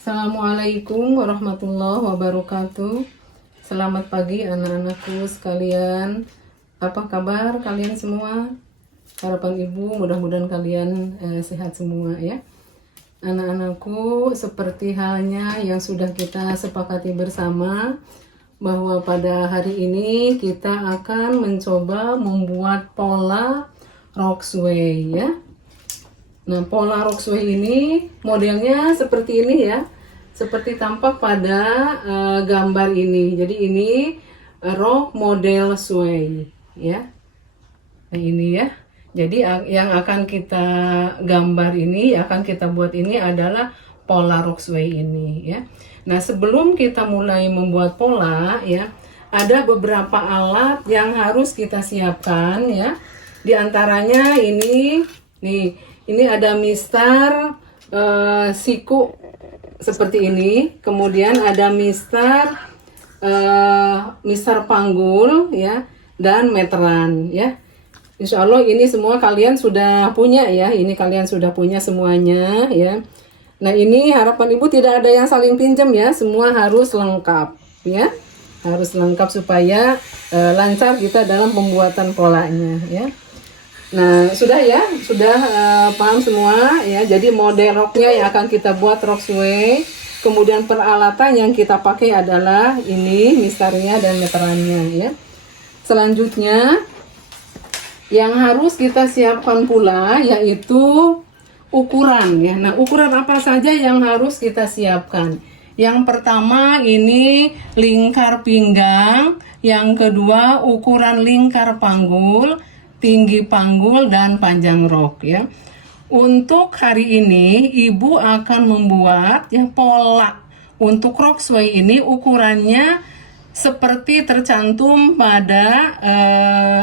Assalamualaikum warahmatullahi wabarakatuh. Selamat pagi anak-anakku sekalian. Apa kabar kalian semua? Harapan ibu mudah-mudahan kalian sehat semua ya. Anak-anakku, seperti halnya yang sudah kita sepakati bersama, bahwa pada hari ini kita akan mencoba membuat pola Roxway ya. Nah, pola Roxway ini modelnya seperti ini ya, seperti tampak pada gambar ini. Jadi ini rok model sway ya. Nah, ini ya. Jadi yang akan kita gambar ini, akan kita buat ini adalah pola Roxway ini ya. Nah, sebelum kita mulai membuat pola ya, ada beberapa alat yang harus kita siapkan ya. Di antaranya ini nih. Ini ada mistar siku seperti ini, kemudian ada mistar panggul ya, dan meteran ya. Insya Allah ini semua kalian sudah punya ya, ini kalian sudah punya semuanya ya. Nah, ini harapan ibu tidak ada yang saling pinjam ya, semua harus lengkap ya, harus lengkap supaya lancar kita dalam pembuatan polanya ya. Nah, sudah ya, sudah paham semua ya. Jadi model roknya yang akan kita buat Roxway. Kemudian peralatan yang kita pakai adalah ini, mistarnya dan meterannya ya. Selanjutnya yang harus kita siapkan pula yaitu ukuran ya. Nah, ukuran apa saja yang harus kita siapkan? Yang pertama ini lingkar pinggang, yang kedua ukuran lingkar panggul, tinggi panggul, dan panjang rok ya. Untuk hari ini ibu akan membuat ya pola untuk Roxway ini, ukurannya seperti tercantum pada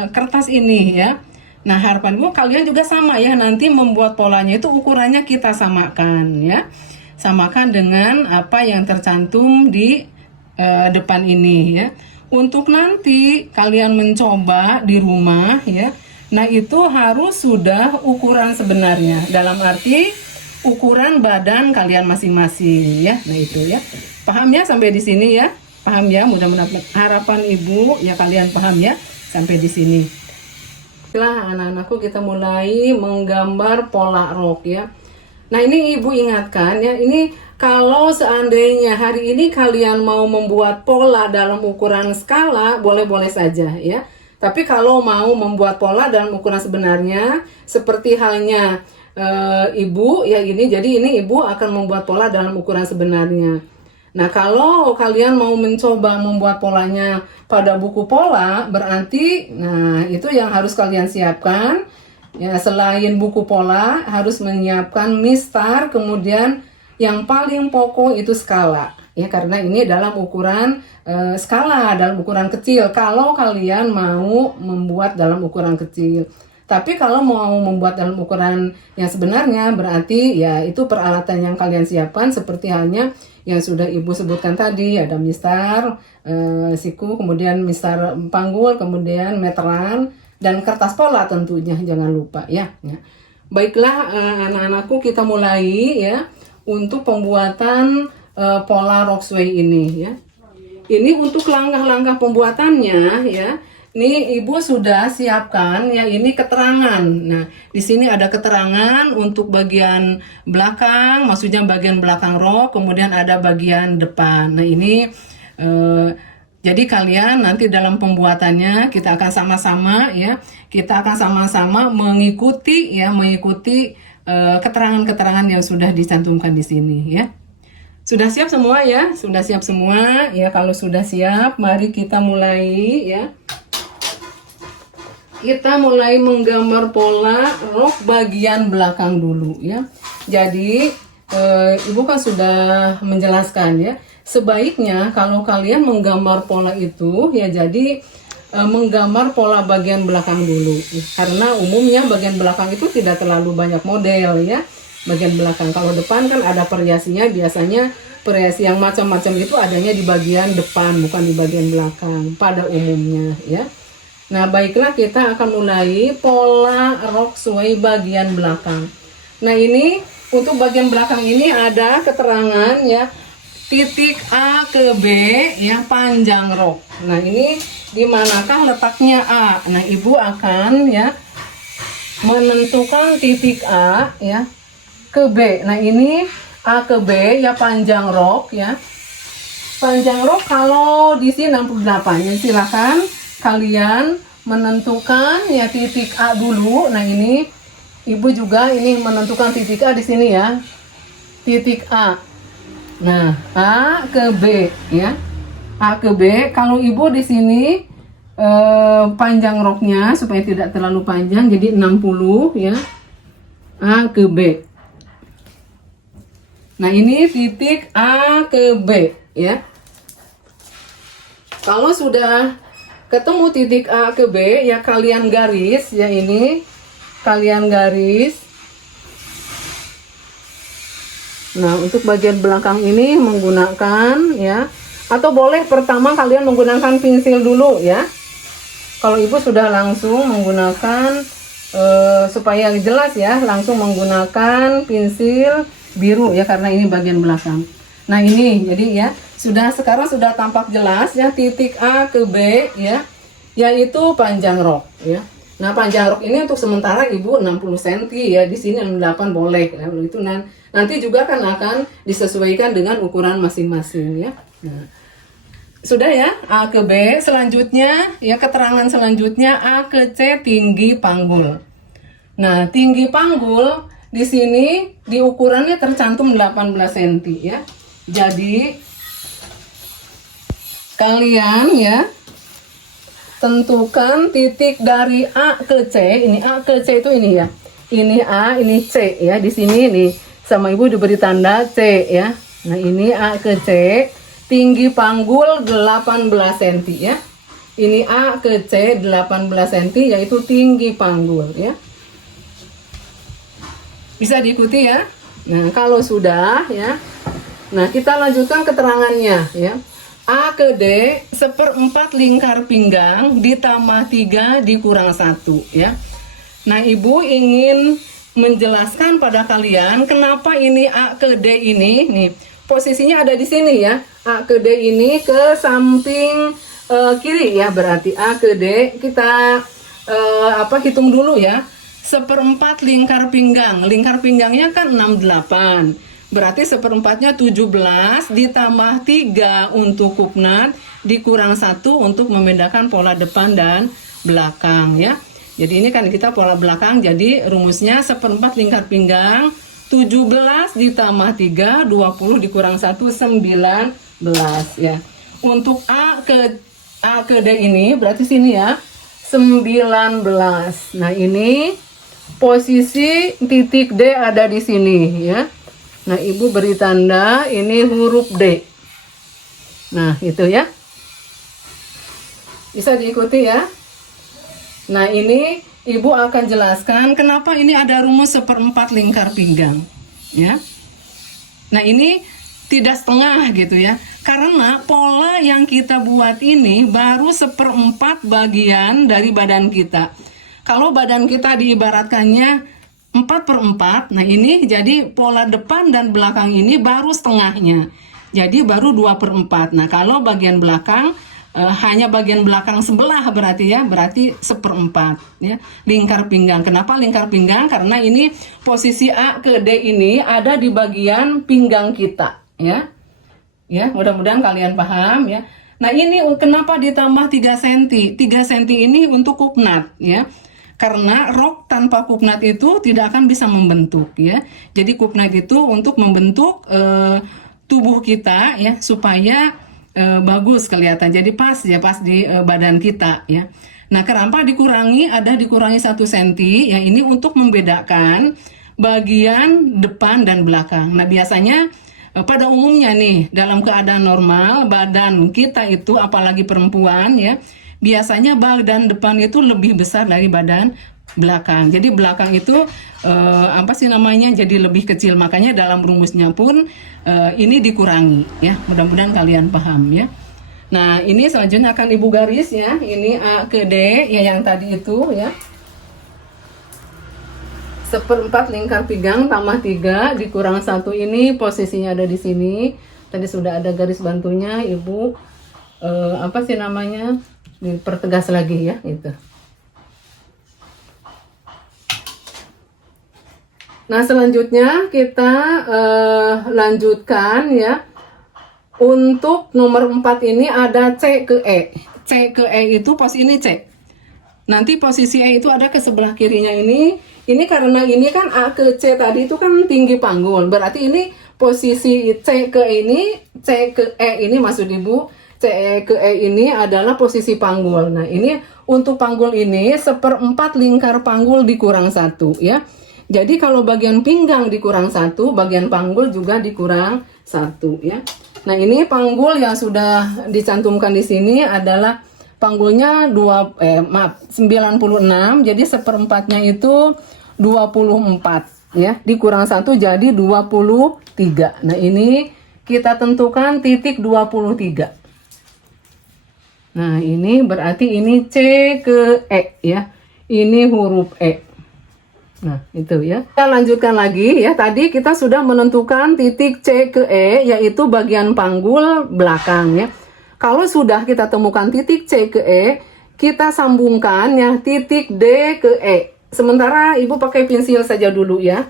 kertas ini ya. Nah, harapan ibu kalian juga sama ya, nanti membuat polanya itu ukurannya kita samakan ya. Samakan dengan apa yang tercantum di depan ini ya. Untuk nanti kalian mencoba di rumah ya, nah itu harus sudah ukuran sebenarnya, dalam arti ukuran badan kalian masing-masing ya. Nah itu ya, paham ya sampai di sini ya, paham ya, mudah-mudahan harapan ibu ya kalian paham ya sampai di sini. Setelah anak-anakku kita mulai menggambar pola rok ya. Nah, ini ibu ingatkan ya, ini kalau seandainya hari ini kalian mau membuat pola dalam ukuran skala, boleh-boleh saja ya. Tapi kalau mau membuat pola dalam ukuran sebenarnya, seperti halnya ibu ya ini, jadi ini ibu akan membuat pola dalam ukuran sebenarnya. Nah, kalau kalian mau mencoba membuat polanya pada buku pola, berarti nah itu yang harus kalian siapkan. Ya, selain buku pola harus menyiapkan mistar, kemudian yang paling pokok itu skala. Ya, karena ini dalam ukuran skala, dalam ukuran kecil. Kalau kalian mau membuat dalam ukuran kecil. Tapi kalau mau membuat dalam ukuran yang sebenarnya, berarti ya itu peralatan yang kalian siapkan seperti halnya yang sudah ibu sebutkan tadi. Ada mistar siku, kemudian mistar panggul, kemudian meteran, dan kertas pola tentunya, jangan lupa ya. Baiklah anak-anakku, kita mulai ya untuk pembuatan pola Roxway ini ya. Ini untuk langkah-langkah pembuatannya ya. Ini ibu sudah siapkan ya, ini keterangan. Nah, di sini ada keterangan untuk bagian belakang, maksudnya bagian belakang rok, kemudian ada bagian depan. Nah, ini jadi kalian nanti dalam pembuatannya kita akan sama-sama ya, kita akan sama-sama mengikuti ya, mengikuti keterangan-keterangan yang sudah dicantumkan di sini ya. Sudah siap semua ya? Sudah siap semua ya? Kalau sudah siap, mari kita mulai ya. Kita mulai menggambar pola rok bagian belakang dulu ya. Jadi ibu kan sudah menjelaskan ya. Sebaiknya kalau kalian menggambar pola itu ya, jadi menggambar pola bagian belakang dulu. Karena umumnya bagian belakang itu tidak terlalu banyak model ya. Bagian belakang, kalau depan kan ada variasinya, biasanya variasi yang macam-macam itu adanya di bagian depan, bukan di bagian belakang pada umumnya ya. Nah, baiklah, kita akan mulai pola Roxway bagian belakang. Nah, ini untuk bagian belakang ini ada keterangan ya, titik A ke B ya, panjang rok. Nah, ini di manakah letaknya A? Nah, Ibu akan ya menentukan titik A ya ke B. Nah, ini A ke B ya, panjang rok ya. Panjang rok kalau di sini 68. Jadi silakan kalian menentukan ya titik A dulu. Nah, ini Ibu juga ini menentukan titik A di sini ya. Titik A. Nah, A ke B ya. A ke B. Kalau Ibu di sini panjang roknya supaya tidak terlalu panjang jadi 60 ya. A ke B. Nah, ini titik A ke B ya. Kalau sudah ketemu titik A ke B ya, kalian garis ya, ini kalian garis. Nah, untuk bagian belakang ini menggunakan ya, atau boleh pertama kalian menggunakan pensil dulu ya. Kalau Ibu sudah langsung menggunakan supaya jelas ya, langsung menggunakan pensil biru ya, karena ini bagian belakang. Nah, ini jadi ya, sekarang sudah tampak jelas ya titik A ke B ya, yaitu panjang rok ya. Nah, panjang rok ini untuk sementara Ibu 60 cm ya, di sini 68 boleh ya, itu nanti juga akan disesuaikan dengan ukuran masing-masing ya. Nah, sudah ya, A ke B. Selanjutnya ya, keterangan selanjutnya A ke C, tinggi panggul. Nah, tinggi panggul di sini di ukurannya tercantum 18 cm ya. Jadi kalian ya tentukan titik dari A ke C. Ini A ke C itu ini ya. Ini A, ini C ya. Di sini nih sama Ibu diberi tanda C ya. Nah, ini A ke C. Tinggi panggul 18 cm ya. Ini A ke C 18 cm yaitu tinggi panggul ya. Bisa diikuti ya. Nah, kalau sudah ya. Nah, kita lanjutkan keterangannya ya. A ke D 1/4 lingkar pinggang ditambah 3 dikurang 1 ya. Nah, Ibu ingin menjelaskan pada kalian kenapa ini A ke D ini nih posisinya ada di sini ya. A ke D ini ke samping kiri ya, berarti A ke D kita hitung dulu ya. 1/4 lingkar pinggang. Lingkar pinggangnya kan 68. Berarti 1/4-nya 17 ditambah 3 untuk kupnat dikurang 1 untuk membedakan pola depan dan belakang ya. Jadi ini kan kita pola belakang, jadi rumusnya 1/4 lingkar pinggang 17 ditambah 3 20 dikurang 1 19 ya. Untuk A ke D ini berarti sini ya 19. Nah, ini posisi titik D ada di sini ya. Nah, Ibu beri tanda ini huruf D. Nah, itu ya. Bisa diikuti ya. Nah, ini Ibu akan jelaskan kenapa ini ada rumus 1/4 lingkar pinggang. Ya. Nah, ini tidak setengah gitu ya. Karena pola yang kita buat ini baru 1/4 bagian dari badan kita. Kalau badan kita diibaratkannya 4/4, nah ini jadi pola depan dan belakang ini baru setengahnya. Jadi baru 2/4. Nah, kalau bagian belakang hanya bagian belakang sebelah berarti ya, berarti 1/4 ya. Lingkar pinggang. Kenapa lingkar pinggang? Karena ini posisi A ke D ini ada di bagian pinggang kita ya. Ya, mudah-mudahan kalian paham ya. Nah, ini kenapa ditambah 3 cm? 3 cm ini untuk kupnat ya. Karena rok tanpa kupnat itu tidak akan bisa membentuk ya. Jadi kupnat itu untuk membentuk tubuh kita ya, supaya bagus kelihatan. Jadi pas ya, pas di badan kita ya. Nah, kenapa dikurangi? Ada dikurangi 1 cm ya, ini untuk membedakan bagian depan dan belakang. Nah, biasanya pada umumnya nih dalam keadaan normal badan kita itu, apalagi perempuan ya, biasanya badan depan itu lebih besar dari badan belakang. Jadi belakang itu jadi lebih kecil. Makanya dalam rumusnya pun ini dikurangi ya. Mudah-mudahan kalian paham ya. Nah, ini selanjutnya akan Ibu garis ya. Ini A ke D ya, yang tadi itu ya. 1/4 lingkar pinggang tambah 3 dikurang 1 ini posisinya ada di sini. Tadi sudah ada garis bantunya, Ibu apa sih namanya? Dipertegas lagi ya, gitu. Nah, selanjutnya kita lanjutkan ya. Untuk nomor 4 ini ada C ke E. C ke E itu posisi ini C. Nanti posisi E itu ada ke sebelah kirinya ini. Ini karena ini kan A ke C tadi itu kan tinggi panggul. Berarti ini posisi C ke E ini, C ke E ini maksud Ibu, C ke E ini adalah posisi panggul. Nah, ini untuk panggul ini 1/4 lingkar panggul dikurang 1 ya. Jadi kalau bagian pinggang dikurang 1, bagian panggul juga dikurang 1 ya. Nah, ini panggul yang sudah dicantumkan di sini adalah panggulnya 96, jadi 1/4-nya itu 24 ya, dikurang 1 jadi 23. Nah, ini kita tentukan titik 23. Nah, ini berarti ini C ke E ya. Ini huruf E. Nah, itu ya. Kita lanjutkan lagi ya. Tadi kita sudah menentukan titik C ke E, yaitu bagian panggul belakang ya. Kalau sudah kita temukan titik C ke E, kita sambungkan ya titik D ke E. Sementara Ibu pakai pensil saja dulu ya.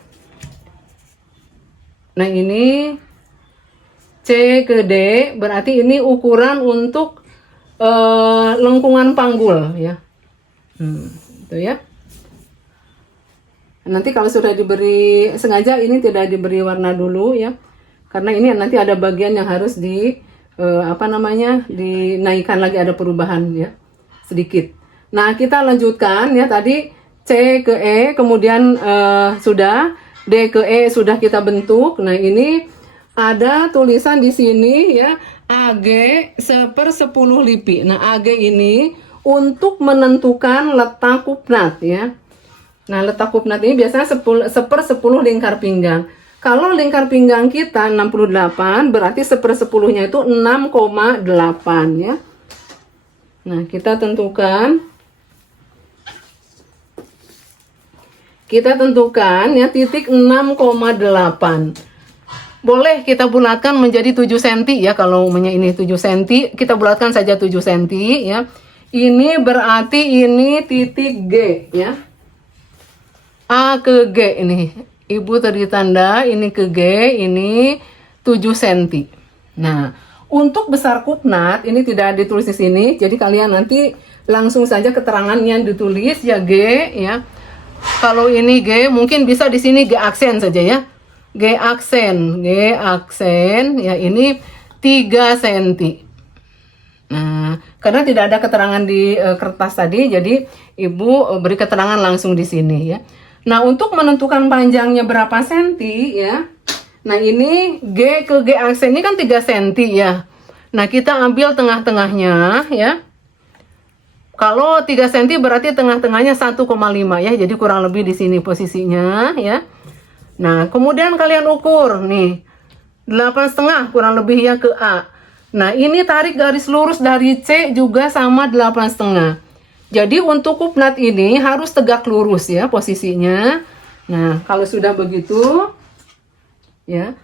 Nah, ini C ke D, berarti ini ukuran untuk lengkungan panggul ya. Itu ya. Nanti kalau sudah diberi, sengaja ini tidak diberi warna dulu ya, karena ini nanti ada bagian yang harus dinaikkan lagi, ada perubahan ya sedikit. Nah, kita lanjutkan ya, tadi C ke E, kemudian sudah D ke E sudah kita bentuk. Nah, ini ada tulisan di sini ya, AG 1/10 lipi. Nah, AG ini untuk menentukan letak kupnat ya. Nah, letak kupnat ini biasanya 1/10 lingkar pinggang. Kalau lingkar pinggang kita 68, berarti 1/10-nya itu 6,8 ya. Nah, kita tentukan ya titik 6,8. Boleh kita bulatkan menjadi 7 cm ya, kalau umumnya ini 7 cm, kita bulatkan saja 7 cm ya. Ini berarti ini titik G ya. A ke G ini, Ibu tadi tanda ini ke G, ini 7 cm. Nah, untuk besar kupnat ini tidak ditulis di sini, jadi kalian nanti langsung saja keterangannya ditulis ya G ya. Kalau ini G mungkin bisa di sini G aksen saja ya. G aksen ya, ini 3 cm. Nah, karena tidak ada keterangan di kertas tadi, jadi Ibu beri keterangan langsung di sini ya. Nah, untuk menentukan panjangnya berapa senti ya. Nah, ini G ke G aksen ini kan 3 cm ya. Nah, kita ambil tengah-tengahnya ya. Kalau 3 cm berarti tengah-tengahnya 1,5 ya. Jadi kurang lebih di sini posisinya ya. Nah, kemudian kalian ukur nih 8,5 kurang lebih ya ke A. Nah, ini tarik garis lurus dari C juga sama 8,5. Jadi untuk kupnat ini harus tegak lurus ya posisinya. Nah, kalau sudah begitu ya,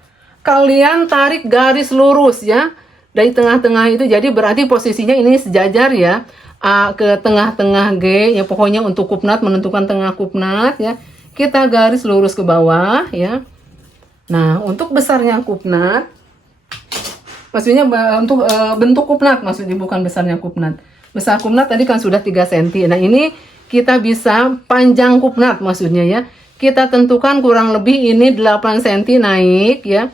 kalian tarik garis lurus ya dari tengah-tengah itu. Jadi berarti posisinya ini sejajar ya. A ke tengah-tengah G ya, pokoknya untuk kupnat, menentukan tengah kupnat ya. Kita garis lurus ke bawah ya. Nah, untuk besarnya kupnat, maksudnya untuk bentuk kupnat maksudnya, bukan besarnya kupnat. Besar kupnat tadi kan sudah 3 cm. Nah, ini kita bisa panjang kupnat maksudnya ya. Kita tentukan kurang lebih ini 8 cm naik ya.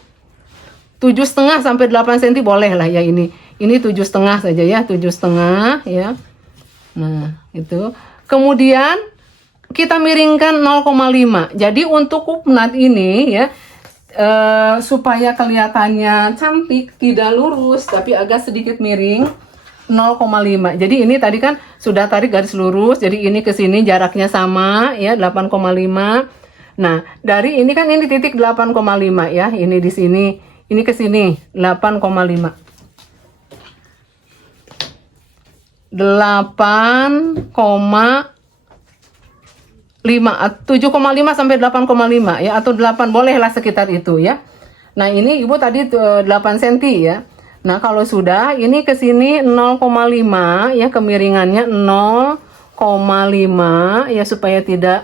7,5 sampai 8 cm boleh lah ya ini. Ini 7,5 saja ya, 7,5 ya. Nah, itu. Kemudian kita miringkan 0,5. Jadi untuk kupnat ini ya, supaya kelihatannya cantik, tidak lurus tapi agak sedikit miring, 0,5. Jadi ini tadi kan sudah tarik garis lurus, jadi ini ke sini jaraknya sama ya, 8,5. Nah, dari ini kan ini titik 8,5 ya, ini di sini, ini ke sini 8,5. 8,5 7,5 sampai 8,5 ya, atau 8 bolehlah sekitar itu ya. Nah ini ibu tadi 8 cm ya. Nah kalau sudah ini ke sini 0,5 ya, kemiringannya 0,5 ya, supaya tidak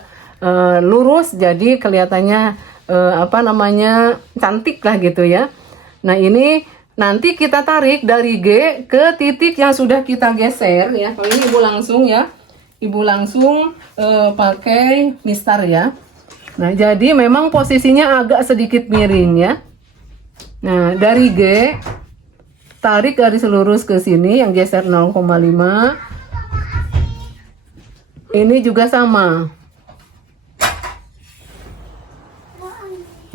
lurus, jadi kelihatannya cantik lah gitu ya. Nah ini nanti kita tarik dari G ke titik yang sudah kita geser ya. Kalau ini ibu langsung ya, ibu langsung pakai mistar ya. Nah jadi memang posisinya agak sedikit miring ya. Nah dari G tarik garis lurus ke sini yang geser 0,5. Ini juga sama.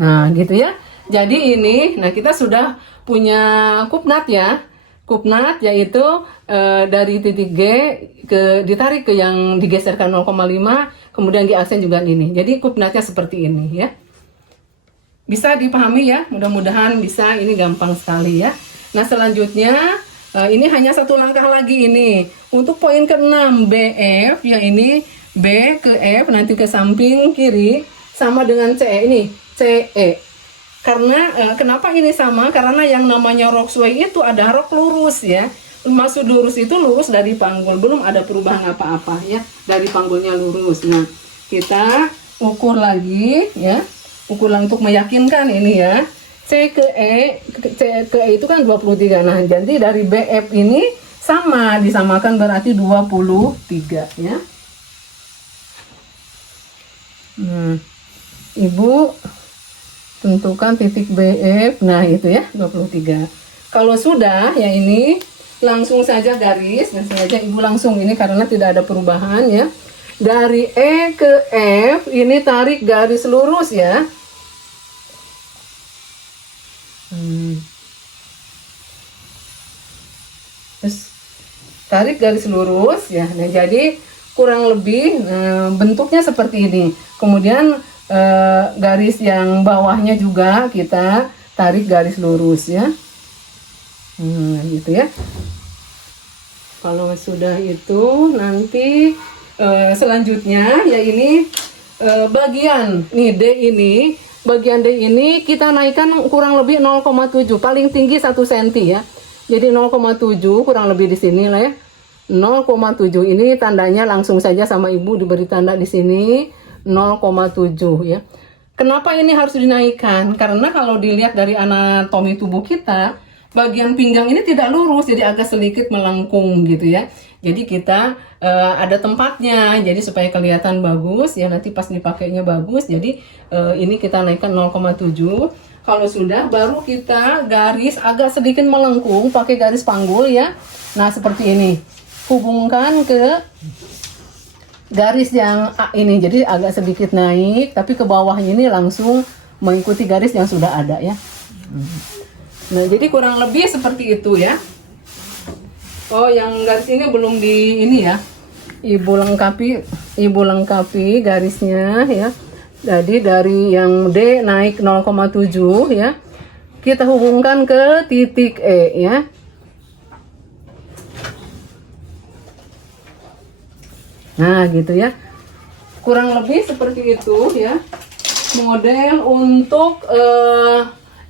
Nah gitu ya. Jadi ini, nah kita sudah punya kupnat ya. Kupnat yaitu dari titik G ditarik ke yang digeserkan 0,5, kemudian di aksen juga ini. Jadi kupnatnya seperti ini ya. Bisa dipahami ya, mudah-mudahan bisa, ini gampang sekali ya. Nah selanjutnya ini hanya satu langkah lagi ini. Untuk poin ke-6 BF, ya ini B ke F, nanti ke samping kiri, sama dengan CE ini, CE. Karena kenapa ini sama? Karena yang namanya roxway itu ada rok lurus ya. Maksud lurus itu lurus dari panggul, belum ada perubahan apa-apa ya. Dari panggulnya lurus. Nah kita ukur lagi ya. Ukur untuk meyakinkan ini ya. C ke E itu kan 23. Nah, jadi dari BF ini sama, disamakan berarti 23 ya. Ibu tentukan titik BF. Nah, itu ya 23. Kalau sudah ya ini langsung saja garis, dan sengaja ibu langsung ini karena tidak ada perubahan ya. Dari E ke F ini tarik garis lurus ya. Terus tarik garis lurus ya. Nah jadi kurang lebih bentuknya seperti ini. Kemudian garis yang bawahnya juga kita tarik garis lurus ya. Gitu ya. Kalau sudah itu nanti selanjutnya ya ini bagian nih D ini. Bagian D ini kita naikkan kurang lebih 0,7, paling tinggi 1 cm ya. Jadi 0,7 kurang lebih di sini lah ya. 0,7 ini tandanya langsung saja sama ibu diberi tanda di sini 0,7 ya. Kenapa ini harus dinaikkan? Karena kalau dilihat dari anatomi tubuh kita, bagian pinggang ini tidak lurus, jadi agak sedikit melengkung gitu ya. Jadi kita ada tempatnya, jadi supaya kelihatan bagus ya, nanti pas dipakainya bagus. Jadi ini kita naikkan 0,7. Kalau sudah baru kita garis agak sedikit melengkung pakai garis panggul ya. Nah seperti ini, hubungkan ke garis yang A ini, jadi agak sedikit naik, tapi ke bawahnya ini langsung mengikuti garis yang sudah ada ya. Nah jadi kurang lebih seperti itu ya. Oh yang garis ini belum di ini ya, ibu lengkapi garisnya ya. Jadi dari yang D naik 0,7 ya, kita hubungkan ke titik E ya. Nah gitu ya, kurang lebih seperti itu ya. Model untuk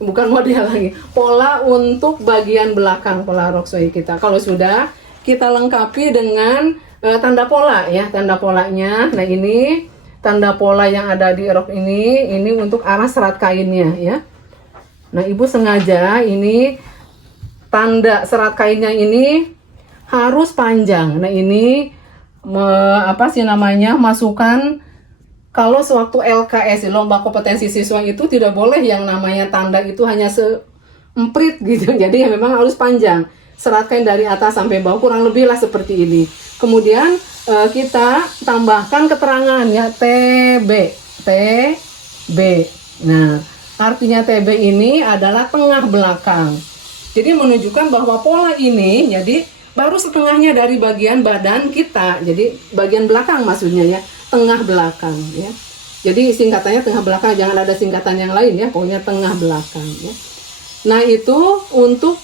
bukan model lagi, pola untuk bagian belakang pola roxway kita. Kalau sudah kita lengkapi dengan tanda pola ya, tanda polanya. Nah ini tanda pola yang ada di rok ini untuk arah serat kainnya ya. Nah ibu sengaja ini tanda serat kainnya ini harus panjang. Nah ini masukkan. Kalau sewaktu LKS, lomba kompetensi siswa itu tidak boleh yang namanya tanda itu hanya seemprit gitu. Jadi ya memang harus panjang. Serat kain dari atas sampai bawah kurang lebih lah seperti ini. Kemudian kita tambahkan keterangan ya TB. Nah, artinya TB ini adalah tengah belakang. Jadi menunjukkan bahwa pola ini jadi baru setengahnya dari bagian badan kita. Jadi bagian belakang maksudnya ya. Tengah belakang ya. Jadi singkatannya tengah belakang, jangan ada singkatan yang lain ya, pokoknya tengah belakang ya. Nah itu untuk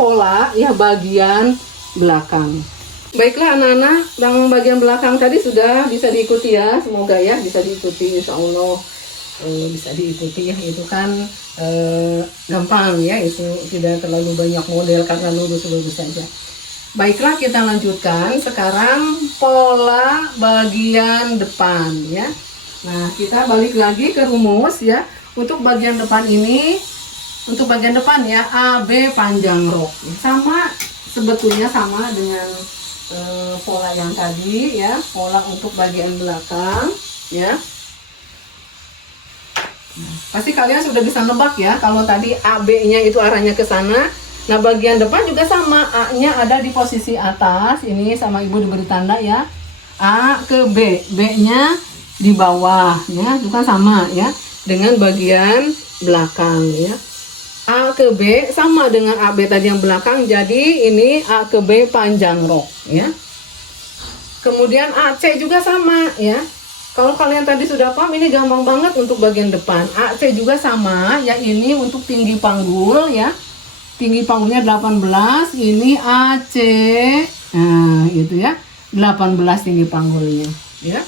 pola ya bagian belakang. Baiklah anak-anak, yang bagian belakang tadi sudah bisa diikuti ya, semoga ya bisa diikuti, insya Allah bisa diikuti ya, itu kan gampang ya, itu tidak terlalu banyak model karena lurus-lurus saja. Baiklah kita lanjutkan sekarang pola bagian depan ya. Nah kita balik lagi ke rumus ya, untuk bagian depan ini, untuk bagian depan ya AB panjang rok, sama sebetulnya sama dengan pola yang tadi ya, pola untuk bagian belakang ya. Pasti kalian sudah bisa nebak ya, kalau tadi AB-nya itu arahnya ke sana. Nah bagian depan juga sama, A-nya ada di posisi atas, ini sama ibu diberi tanda ya, A ke B, B-nya di bawah ya, juga sama ya dengan bagian belakang ya. A ke B sama dengan AB tadi yang belakang, jadi ini A ke B panjang rok ya. Kemudian AC juga sama ya. Kalau kalian tadi sudah paham, ini gampang banget untuk bagian depan. AC juga sama ya, ini untuk tinggi panggul ya. Tinggi panggulnya 18, ini AC. Nah, gitu ya. 18 tinggi panggulnya ya.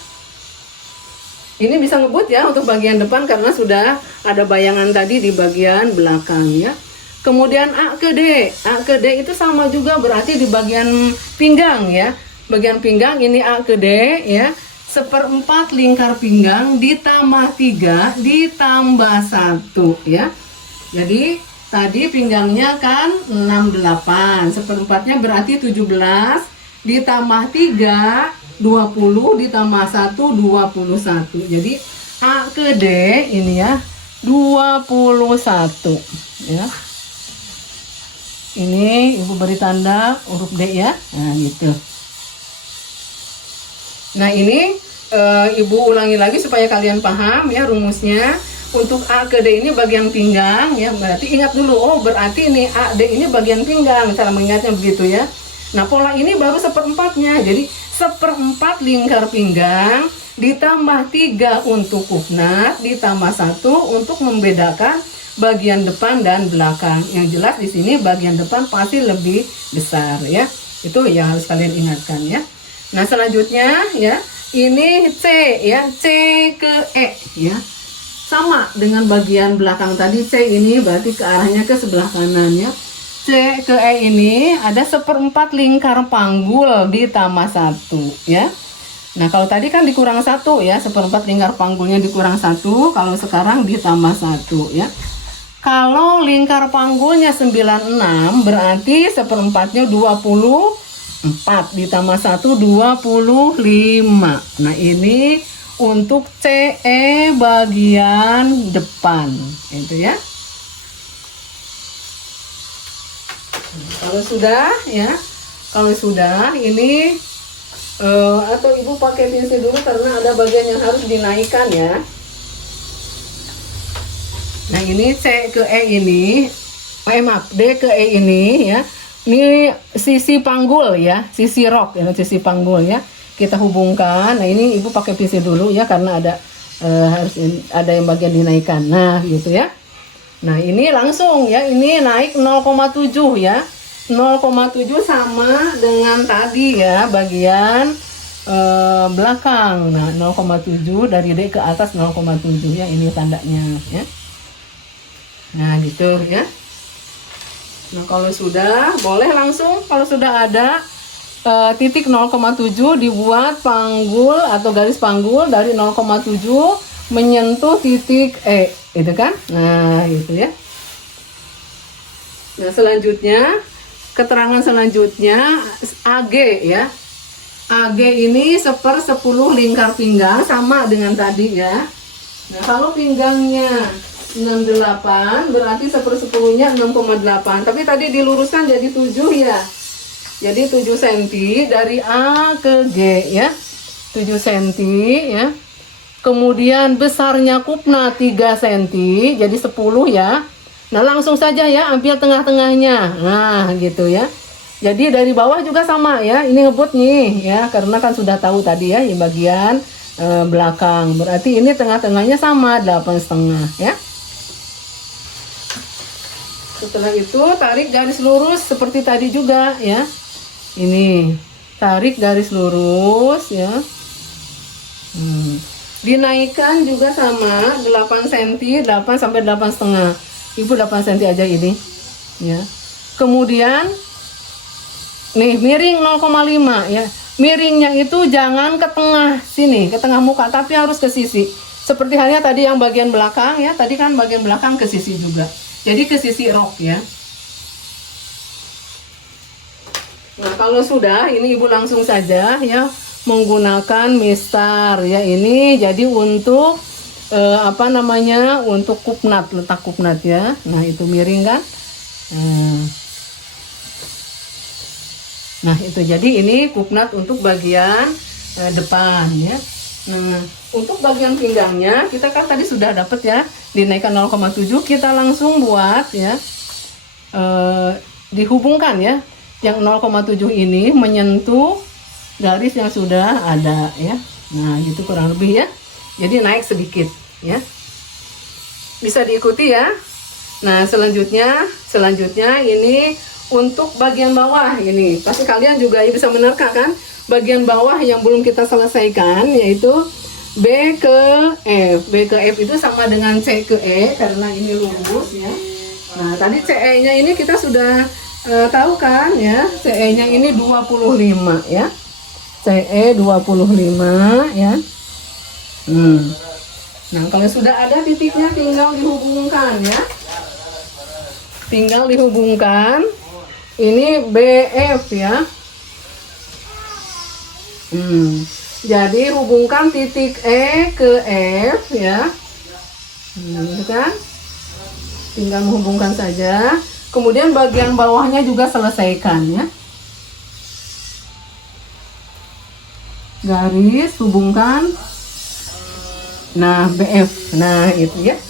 Ini bisa ngebut ya untuk bagian depan karena sudah ada bayangan tadi di bagian belakang ya. Kemudian A ke D. A ke D itu sama juga, berarti di bagian pinggang ya. Bagian pinggang ini A ke D ya. 1/4 lingkar pinggang ditambah 3 ditambah 1 ya. Jadi tadi pinggangnya kan 68. 1/4-nya berarti 17 ditambah 3 20 ditambah 1 21. Jadi A ke D ini ya 21 ya. Ini ibu beri tanda huruf D ya. Nah gitu. Nah ini ibu ulangi lagi supaya kalian paham ya rumusnya. Untuk A ke D ini bagian pinggang ya, berarti ingat dulu, oh berarti ini A, D ini bagian pinggang, cara mengingatnya begitu ya. Nah pola ini baru 1/4-nya, jadi 1/4 lingkar pinggang ditambah 3 untuk kufnat ditambah 1 untuk membedakan bagian depan dan belakang. Yang jelas di sini bagian depan pasti lebih besar ya. Itu yang harus kalian ingatkan ya. Nah selanjutnya ya, ini C ya, C ke E ya. Sama dengan bagian belakang tadi, C ini berarti ke arahnya ke sebelah kanan ya. C ke E ini ada 1/4 lingkar panggul ditambah 1 ya. Nah kalau tadi kan dikurang 1 ya, 1/4 lingkar panggulnya dikurang 1, kalau sekarang ditambah 1 ya. Kalau lingkar panggulnya 96 berarti 1/4-nya 24 ditambah 1 25. Nah ini untuk CE bagian depan itu ya. Kalau sudah ya, kalau sudah ini atau ibu pakai pinsil dulu karena ada bagian yang harus dinaikkan ya. Nah ini C ke E ini, maaf D ke E ini ya, ini sisi panggul ya, sisi rok ya, sisi panggul ya, kita hubungkan. Nah ini ibu pakai pinsil dulu ya karena ada harus ada yang bagian dinaikkan. Nah gitu ya. Nah ini langsung ya, ini naik 0,7 ya, 0,7 sama dengan tadi ya bagian belakang. Nah 0,7 dari D ke atas 0,7 ya, ini tandanya ya. Nah gitu ya. Nah kalau sudah boleh langsung, kalau sudah ada titik 0,7 dibuat panggul atau garis panggul dari 0,7 menyentuh titik E, itu kan? Nah, itu ya. Nah, selanjutnya keterangan selanjutnya AG ya. AG ini 1/10 lingkar pinggang sama dengan tadi ya. Nah, kalau pinggangnya 68 berarti 1/10-nya 6,8. Tapi tadi diluruskan jadi 7 ya. Jadi 7 cm dari A ke G ya. 7 cm ya. Kemudian besarnya kupna 3 cm, jadi 10 ya. Nah langsung saja ya, ambil tengah-tengahnya. Nah gitu ya. Jadi dari bawah juga sama ya, ini ngebut nih ya, karena kan sudah tahu tadi ya, di bagian belakang. Berarti ini tengah-tengahnya sama, 8,5 ya. Setelah itu tarik garis lurus seperti tadi juga ya. Ini tarik garis lurus ya. Dinaikkan juga sama 8 cm, 8 sampai 8 setengah. Ibu 8 cm aja ini ya. Kemudian nih miring 0,5 ya. Miringnya itu jangan ke tengah sini, ke tengah muka, tapi harus ke sisi. Seperti halnya tadi yang bagian belakang ya, tadi kan bagian belakang ke sisi juga. Jadi ke sisi rok ya. Nah, kalau sudah, ini Ibu langsung saja ya menggunakan mistar ya. Ini jadi untuk apa namanya? Untuk kupnat, letak kupnat ya. Nah, itu miring kan? Nah, itu jadi ini kupnat untuk bagian depan ya. Nah, untuk bagian pinggangnya kita kan tadi sudah dapat ya, dinaikkan 0,7, kita langsung buat ya, dihubungkan ya, yang 0,7 ini menyentuh garis yang sudah ada ya. Nah, gitu kurang lebih ya. Jadi naik sedikit ya. Bisa diikuti ya. Nah, selanjutnya ini untuk bagian bawah ini. Pasti kalian juga bisa menerka kan? Bagian bawah yang belum kita selesaikan yaitu B ke F. B ke F itu sama dengan C ke E karena ini lurus ya. Nah, tadi CE-nya ini kita sudah tahu kan ya. CE-nya ini 25 ya. CE 25 ya. Nah, kalau sudah ada titiknya tinggal dihubungkan ya. Tinggal dihubungkan. Ini BF ya. Jadi hubungkan titik E ke F ya. Gitu kan? Tinggal menghubungkan saja. Kemudian bagian bawahnya juga selesaikan ya. Garis hubungkan. Nah, BF. Nah, itu ya.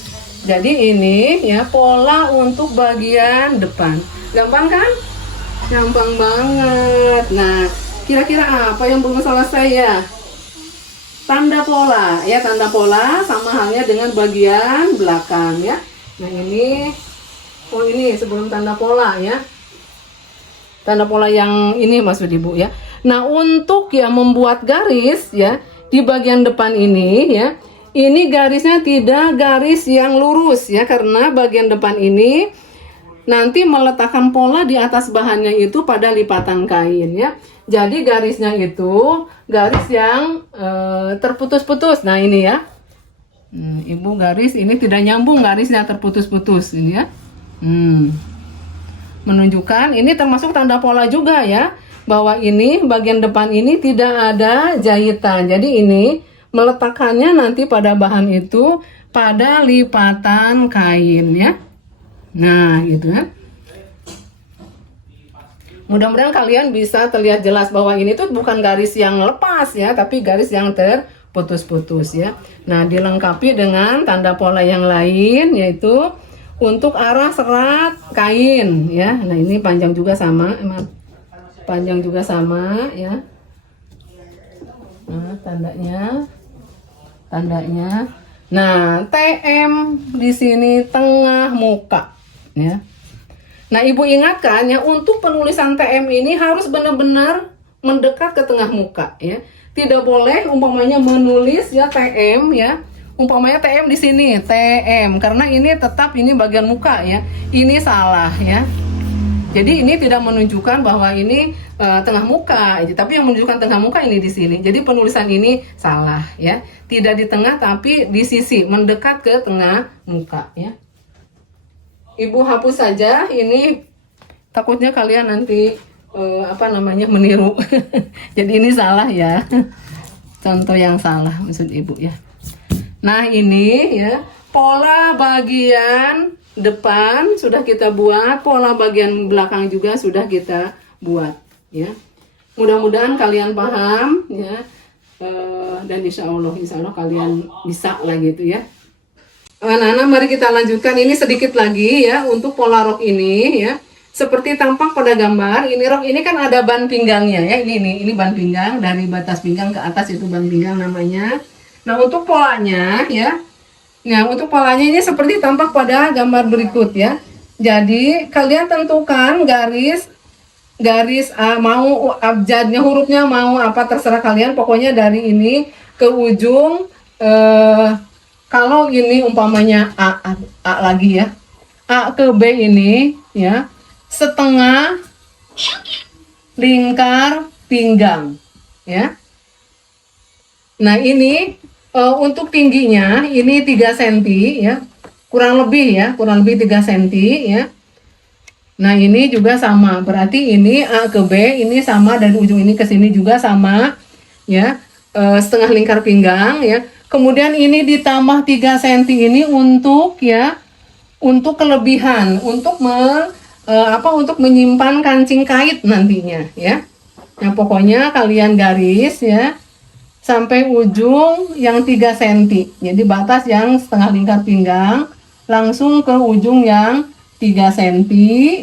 Jadi ini ya pola untuk bagian depan. Gampang kan? Gampang banget. Nah, kira-kira apa yang belum selesai ya? Tanda pola ya, tanda pola sama halnya dengan bagian belakang ya. Nah, ini ini sebelum tanda pola ya. Tanda pola yang ini maksud Ibu ya. Nah, untuk ya membuat garis ya di bagian depan ini ya. Ini garisnya tidak garis yang lurus ya, karena bagian depan ini nanti meletakkan pola di atas bahannya itu pada lipatan kain ya. Jadi garisnya itu garis yang terputus-putus. Nah, ini ya. Ibu garis ini tidak nyambung, garisnya terputus-putus ini ya. Menunjukkan ini termasuk tanda pola juga ya, bahwa ini bagian depan ini tidak ada jahitan. Jadi ini meletakkannya nanti pada bahan itu pada lipatan kain ya. Nah, gitu ya. Mudah-mudahan kalian bisa terlihat jelas bahwa ini tuh bukan garis yang lepas ya, tapi garis yang terputus-putus ya. Nah, dilengkapi dengan tanda pola yang lain yaitu untuk arah serat kain ya. Nah, ini panjang juga sama, panjang juga sama ya. Nah, tandanya. Nah, TM di sini tengah muka ya. Nah, Ibu ingatkan ya, untuk penulisan TM ini harus benar-benar mendekat ke tengah muka ya. Tidak boleh umpamanya menulis ya TM ya. Umpamanya TM di sini, TM, karena ini tetap ini bagian muka ya. Ini salah ya. Jadi ini tidak menunjukkan bahwa ini tengah muka, tapi yang menunjukkan tengah muka ini di sini. Jadi penulisan ini salah ya. Tidak di tengah tapi di sisi, mendekat ke tengah muka ya. Ibu hapus saja ini, takutnya kalian nanti meniru. Jadi ini salah ya. Contoh yang salah maksud Ibu ya. Nah, ini ya pola bagian depan sudah kita buat, pola bagian belakang juga sudah kita buat ya. Mudah-mudahan kalian paham ya, dan insya Allah kalian bisa lah gitu ya. Anak-anak, mari kita lanjutkan ini sedikit lagi ya untuk pola rok ini ya. Seperti tampak pada gambar, ini rok ini kan ada ban pinggangnya ya. Ini ban pinggang, dari batas pinggang ke atas itu ban pinggang namanya. Nah, untuk polanya ya. Nah, untuk polanya ini seperti tampak pada gambar berikut ya. Jadi, kalian tentukan garis garis mau abjadnya, hurufnya mau apa terserah kalian, pokoknya dari ini ke ujung. Kalau ini umpamanya A lagi ya, A ke B ini ya, setengah lingkar pinggang ya. Nah ini untuk tingginya ini 3 cm ya, kurang lebih 3 cm ya. Nah ini juga sama, berarti ini A ke B ini sama, dari ujung ini ke sini juga sama ya, setengah lingkar pinggang ya. Kemudian ini ditambah 3 cm ini untuk ya, untuk kelebihan, untuk untuk menyimpan kancing kait nantinya ya. Nah pokoknya kalian garis ya sampai ujung yang 3 cm. Jadi batas yang setengah lingkar pinggang langsung ke ujung yang 3 cm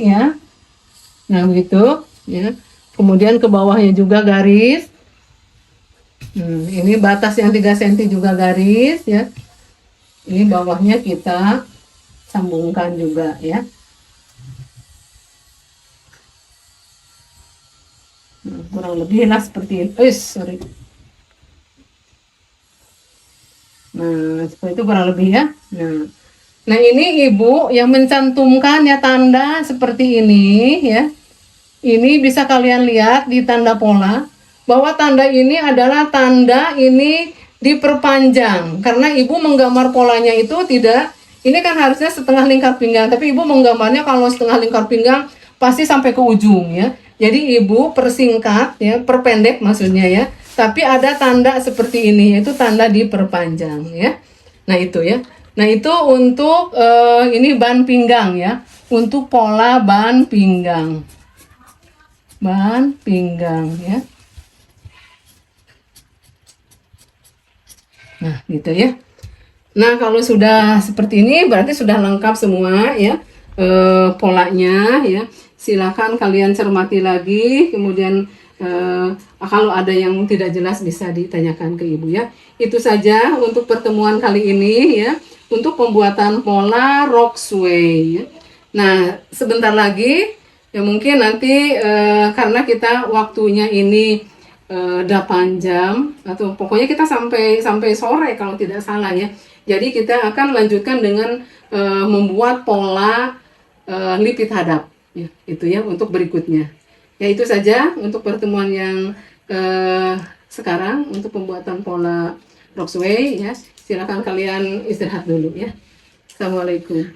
ya. Nah begitu ya. Kemudian ke bawahnya juga garis. Ini batas yang 3 cm juga garis ya. Ini bawahnya kita sambungkan juga ya. Kurang lebih lah seperti ini. Sorry. Nah, seperti itu kurang lebih ya. Nah ini ibu yang mencantumkan ya tanda seperti ini ya. Ini bisa kalian lihat di tanda pola bahwa tanda ini adalah tanda ini diperpanjang, karena ibu menggambar polanya itu tidak, ini kan harusnya setengah lingkar pinggang, tapi ibu menggambarnya kalau setengah lingkar pinggang pasti sampai ke ujung ya. Jadi ibu persingkat ya, perpendek maksudnya ya. Tapi ada tanda seperti ini, yaitu tanda diperpanjang ya. Nah itu ya. Nah itu untuk ini ban pinggang ya, untuk pola ban pinggang. Ban pinggang ya. Nah gitu ya. Nah kalau sudah seperti ini berarti sudah lengkap semua ya, polanya ya. Silakan kalian cermati lagi, kemudian kalau ada yang tidak jelas bisa ditanyakan ke ibu ya. Itu saja untuk pertemuan kali ini ya, untuk pembuatan pola Roxway ya. Nah sebentar lagi ya, mungkin nanti karena kita waktunya ini 8 jam atau pokoknya kita sampai sore kalau tidak salah ya. Jadi kita akan lanjutkan dengan membuat pola lipit hadap ya, itu ya untuk berikutnya. Ya itu saja untuk pertemuan yang sekarang untuk pembuatan pola Roxway ya. Silakan kalian istirahat dulu ya. Assalamualaikum.